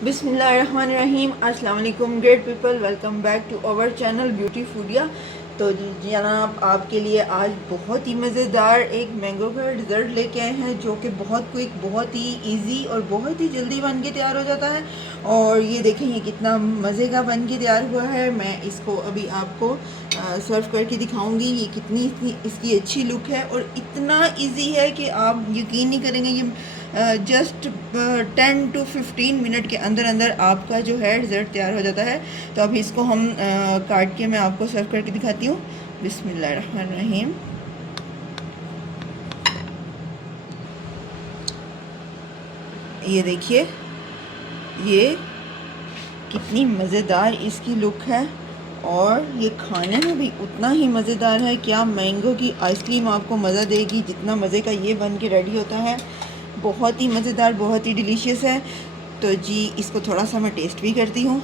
बिस्मिल्लाहिर्रहमानिर्रहीम। अस्सलाम वालेकुम great people, welcome back to our channel Beauty Foodia. तो जनाब आपके लिए आज बहुत ही मज़ेदार एक मैंगो का डिज़र्ट लेके आए हैं जो कि बहुत क्विक, बहुत ही इजी और बहुत ही जल्दी बन के तैयार हो जाता है। और ये देखें ये कितना मज़े का बन के तैयार हुआ है। मैं इसको अभी आपको सर्व करके दिखाऊंगी। ये कितनी इसकी अच्छी लुक है और इतना इजी है कि आप यकीन नहीं करेंगे। ये जस्ट 10 to 15 मिनट के अंदर अंदर आपका जो है डिज़र्ट तैयार हो जाता है। तो अभी इसको हम काट के मैं आपको सर्व करके दिखाती हूँ। बिस्मिल्लाहिर्रहमानिर्रहीम। ये देखिए ये कितनी मज़ेदार इसकी लुक है और ये खाने में भी उतना ही मज़ेदार है। क्या मैंगो की आइसक्रीम आपको मज़ा देगी जितना मज़े का ये बन के रेडी होता है। बहुत ही मज़ेदार, बहुत ही डिलीशियस है। तो जी इसको थोड़ा सा मैं टेस्ट भी करती हूँ।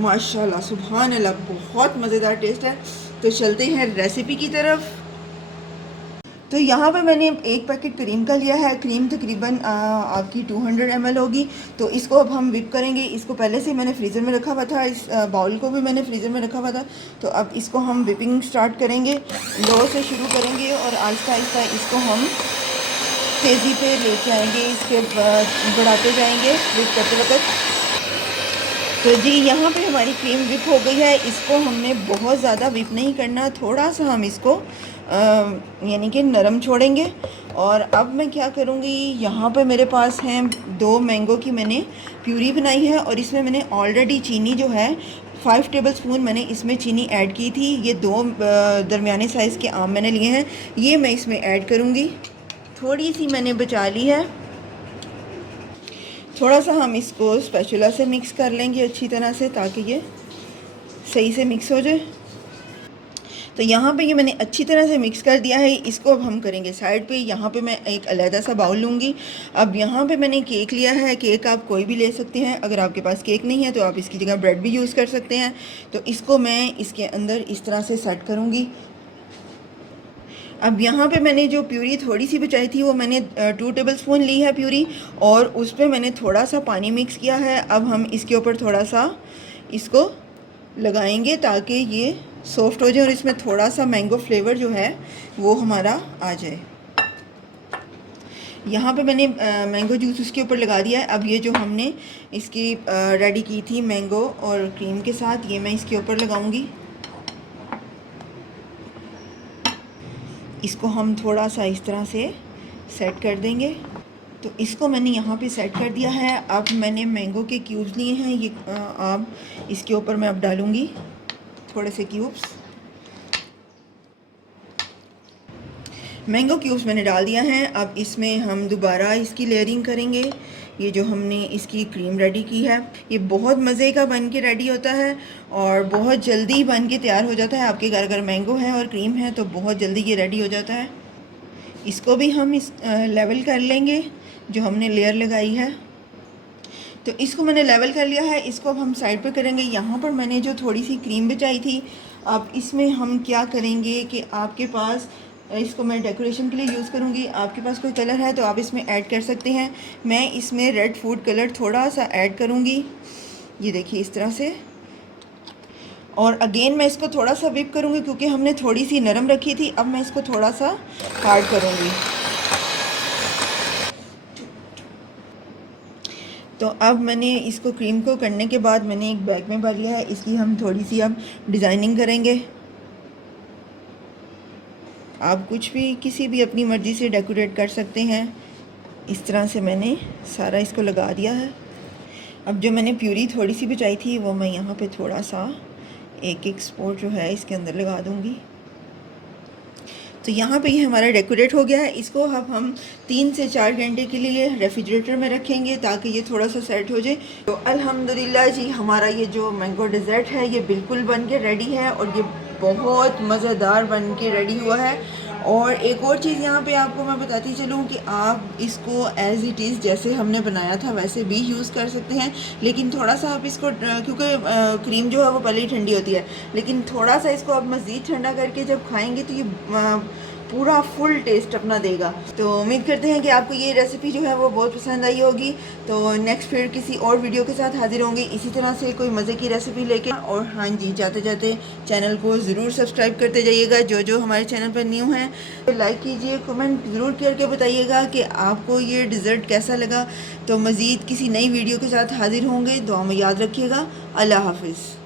माशाल्लाह सुभान अल्लाह, बहुत मज़ेदार टेस्ट है। तो चलते हैं रेसिपी की तरफ। तो यहाँ पे मैंने एक पैकेट क्रीम का लिया है। क्रीम तकरीबन आपकी 200 ml होगी। तो इसको अब हम विप करेंगे। इसको पहले से मैंने फ्रीज़र में रखा हुआ था, इस बाउल को भी मैंने फ्रीज़र में रखा हुआ था। तो अब इसको हम विपिंग स्टार्ट करेंगे, लो से शुरू करेंगे और आहिस्ता आहिस्ता इसको हम तेज़ी पे लेके आएंगे, इसके बढ़ाते जाएंगे विप करते वक्त। तो जी यहाँ पे हमारी क्रीम विप हो गई है। इसको हमने बहुत ज़्यादा विप नहीं करना, थोड़ा सा हम इसको यानी कि नरम छोड़ेंगे। और अब मैं क्या करूँगी, यहाँ पे मेरे पास हैं 2 मैंगो की मैंने प्यूरी बनाई है और इसमें मैंने ऑलरेडी चीनी जो है 5 टेबलस्पून मैंने इसमें चीनी ऐड की थी। ये 2 दरमियाने साइज़ के आम मैंने लिए हैं, ये मैं इसमें ऐड करूँगी। थोड़ी सी मैंने बचा ली है। थोड़ा सा हम इसको स्पैचुला से मिक्स कर लेंगे अच्छी तरह से ताकि ये सही से मिक्स हो जाए। तो यहाँ पे ये मैंने अच्छी तरह से मिक्स कर दिया है। इसको अब हम करेंगे साइड पे। यहाँ पे मैं एक अलहदा सा बाउल लूँगी। अब यहाँ पे मैंने केक लिया है। केक आप कोई भी ले सकते हैं, अगर आपके पास केक नहीं है तो आप इसकी जगह ब्रेड भी यूज़ कर सकते हैं। तो इसको मैं इसके अंदर इस तरह से सेट करूँगी। अब यहाँ पे मैंने जो प्यूरी थोड़ी सी बचाई थी वो मैंने 2 टेबलस्पून ली है प्यूरी, और उस पर मैंने थोड़ा सा पानी मिक्स किया है। अब हम इसके ऊपर थोड़ा सा इसको लगाएंगे ताकि ये सॉफ्ट हो जाए और इसमें थोड़ा सा मैंगो फ्लेवर जो है वो हमारा आ जाए। यहाँ पे मैंने मैंगो जूस उसके ऊपर लगा दिया है। अब ये जो हमने इसकी रेडी की थी मैंगो और क्रीम के साथ, ये मैं इसके ऊपर लगाऊंगी। इसको हम थोड़ा सा इस तरह से सेट कर देंगे। तो इसको मैंने यहाँ पे सेट कर दिया है। अब मैंने मैंगो के क्यूब्स लिए हैं, ये आप इसके ऊपर मैं अब डालूँगी थोड़े से क्यूब्स। मैंगो क्यूब्स मैंने डाल दिया है। अब इसमें हम दोबारा इसकी लेयरिंग करेंगे। ये जो हमने इसकी क्रीम रेडी की है ये बहुत मज़े का बन के रेडी होता है और बहुत जल्दी बन के तैयार हो जाता है। आपके घर अगर मैंगो है और क्रीम है तो बहुत जल्दी ये रेडी हो जाता है। इसको भी हम इस लेवल कर लेंगे जो हमने लेयर लगाई है। तो इसको मैंने लेवल कर लिया है। इसको अब हम साइड पे करेंगे। यहाँ पर मैंने जो थोड़ी सी क्रीम बचाई थी, अब इसमें हम क्या करेंगे कि आपके पास, इसको मैं डेकोरेशन के लिए यूज़ करूँगी, आपके पास कोई कलर है तो आप इसमें ऐड कर सकते हैं। मैं इसमें रेड फूड कलर थोड़ा सा ऐड करूँगी, ये देखिए इस तरह से। और अगेन मैं इसको थोड़ा सा विप करूँगी क्योंकि हमने थोड़ी सी नरम रखी थी। अब मैं इसको थोड़ा सा हार्ड करूँगी। तो अब मैंने इसको क्रीम को करने के बाद मैंने एक बैग में भर लिया है। इसकी हम थोड़ी सी अब डिज़ाइनिंग करेंगे। आप कुछ भी किसी भी अपनी मर्ज़ी से डेकोरेट कर सकते हैं। इस तरह से मैंने सारा इसको लगा दिया है। अब जो मैंने प्यूरी थोड़ी सी बचाई थी वो मैं यहाँ पे थोड़ा सा एक एक स्पॉट जो है इसके अंदर लगा दूँगी। तो यहाँ पे ये हमारा डेकोरेट हो गया है। इसको अब हम 3 से 4 घंटे के लिए रेफ्रिजरेटर में रखेंगे ताकि ये थोड़ा सा सेट हो जाए। तो अल्हम्दुलिल्लाह जी हमारा ये जो मैंगो डेज़र्ट है ये बिल्कुल बन के रेडी है और ये बहुत मज़ेदार बन के रेडी हुआ है। और एक और चीज़ यहाँ पे आपको मैं बताती चलूँ कि आप इसको एज़ इट इज़ जैसे हमने बनाया था वैसे भी यूज़ कर सकते हैं, लेकिन थोड़ा सा आप इसको क्योंकि क्रीम जो है वो पहले ही ठंडी होती है, लेकिन थोड़ा सा इसको आप मज़ीद ठंडा करके जब खाएंगे तो ये पूरा फुल टेस्ट अपना देगा। तो उम्मीद करते हैं कि आपको ये रेसिपी जो है वो बहुत पसंद आई होगी। तो नेक्स्ट फिर किसी और वीडियो के साथ हाजिर होंगे इसी तरह से कोई मज़े की रेसिपी लेके। और हाँ जी, जाते जाते चैनल को ज़रूर सब्सक्राइब करते जाइएगा जो हमारे चैनल पर न्यू हैं। तो लाइक कीजिए, कमेंट ज़रूर करके बताइएगा कि आपको ये डिज़र्ट कैसा लगा। तो मज़ीद किसी नई वीडियो के साथ हाजिर होंगे। दुआ में याद रखिएगा। अल्लाह हाफिज़।